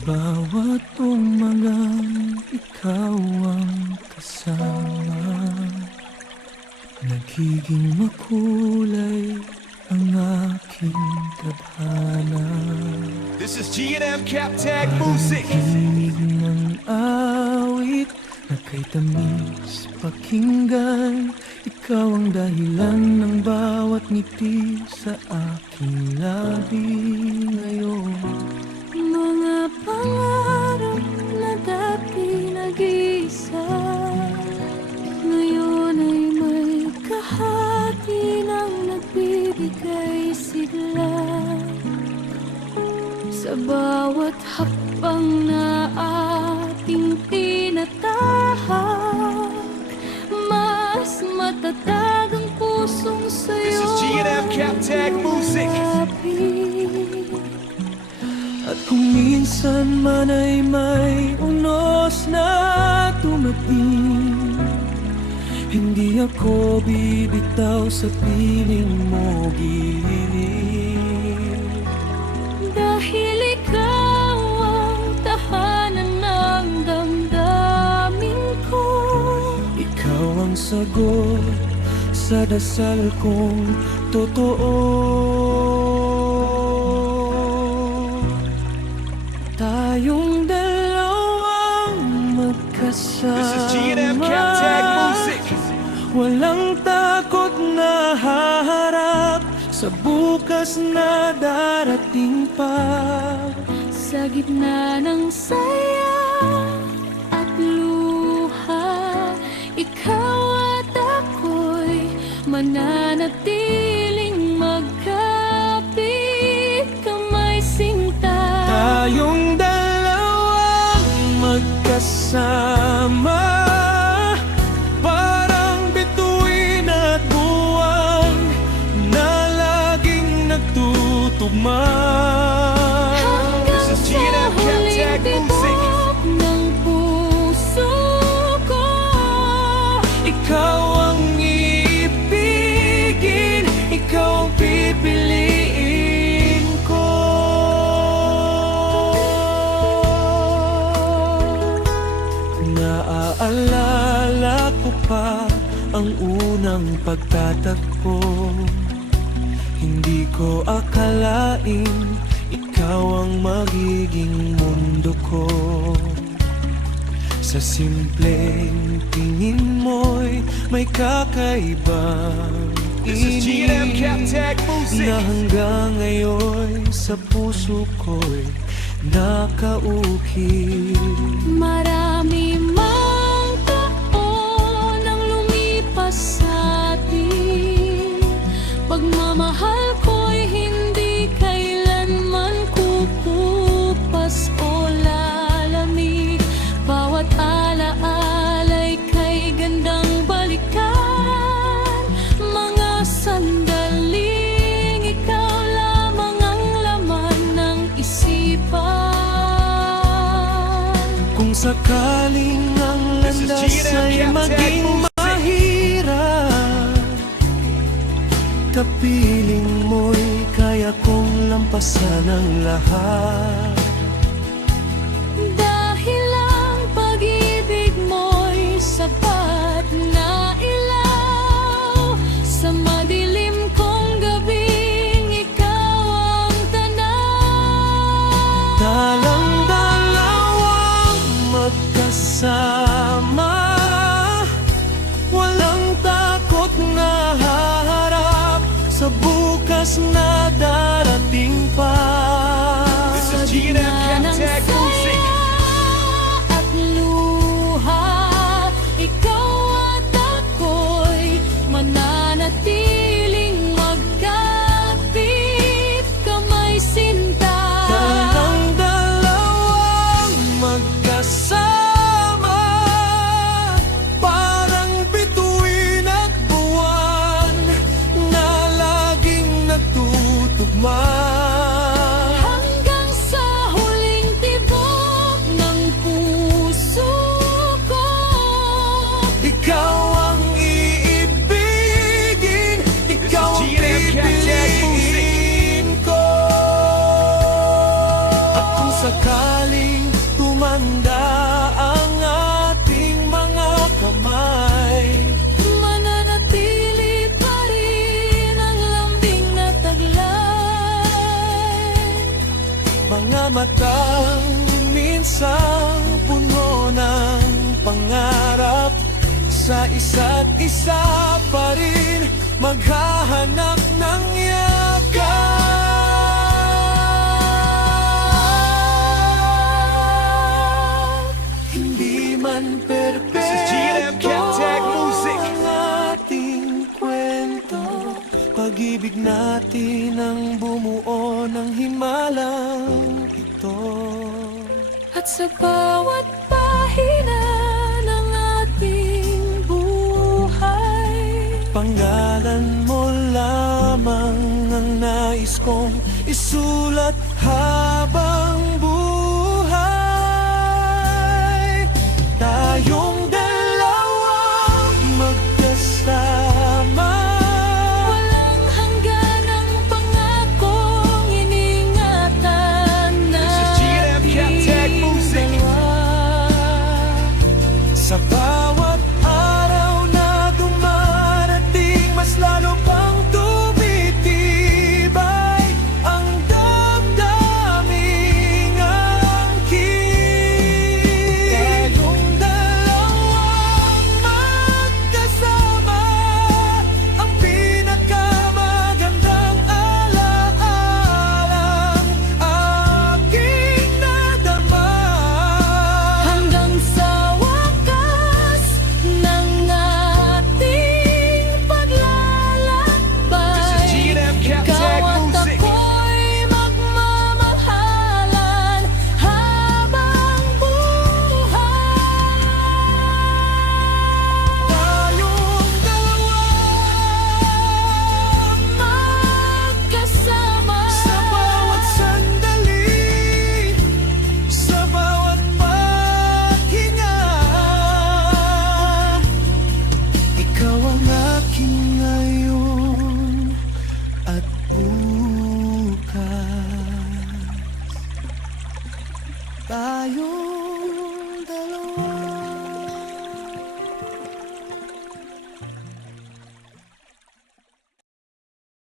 Bawat umagang ikaw ang kasama, nagiging makulay ang aking tadhana. This is G&M Captag Music. Parinig ng awit na kay tamis pakinggan, ikaw ang dahilan ng bawat ngiti sa aking labi ngayon. Mga pangarap na dati nag-iisa, ngayon ay may kahati ng nagbibigay sigla. Sa bawat hakbang na ating tinatahak, mas matatag ang pusong sa'yo. This is G&M Captag Music. At kung minsan man ay may unos na dumating, hindi ako bibitaw sa piling mo giliw. Dahil ikaw ang tahanan ng damdamin ko, Ikaw ang sagot sa dasal kong totoo. Tayong dalawang magkasama, This is G&M Captag Music. walang takot na haharap sa bukas na darating pa. sa gitna ng saya at luha, ikaw at ako'y mananatiling magkapit, kamay sinta. Tayong dalawang magkasama, parang bituin at buwan na laging nagtutugma. This is G&M Captag Music. Ng puso ko, Ikaw ang iibigin, ikaw ang pipiliin ko. Naaalala ko pa ang unang pagtatagpo, hindi ko akalain ikaw ang magiging mundo ko. Sa simpleng tingin mo'y may kakaibang This is G&M Captag Music. na hanggang ngayon sa puso ko'y nakaukit. marami mang taon ang lumipas sa atin, pagmamahal ko'y hindi kailanman kukupas o lalamig. Bawat alaala'y kay gandang balikan, mga sandaling ikaw lamang ang laman ng isipan. Kung sakaling ang This is landas G&M ay Captag maging Music. mahirap, kapiling mo'y kaya kong lampasan ang lahat. Dahil ang pag-ibig mo'y sapat na ilaw sa madilim kong gabing, ikaw ang tanaw. Talang dalawang magkasama, walang takot na haharap sa bukas na darating pa. This is G&M Captag Music. At luha, ikaw at ako'y mananatiling magkapit, kamay sinta. Talang dalawang magkasama, parang bituin at buwan na laging nagtutugma. Hanggang sa huling tibok ng puso ko, Ikaw ang iibigin, isa't isa pa rin, maghahanap ng yakat. Hindi man perpekto ang ating kwento, pag-ibig natin ang bumuo ng himalang ito. At sa bawat pahina ng ating buhay, Panggalan mo lamang ang nais kong isulat habang buhay.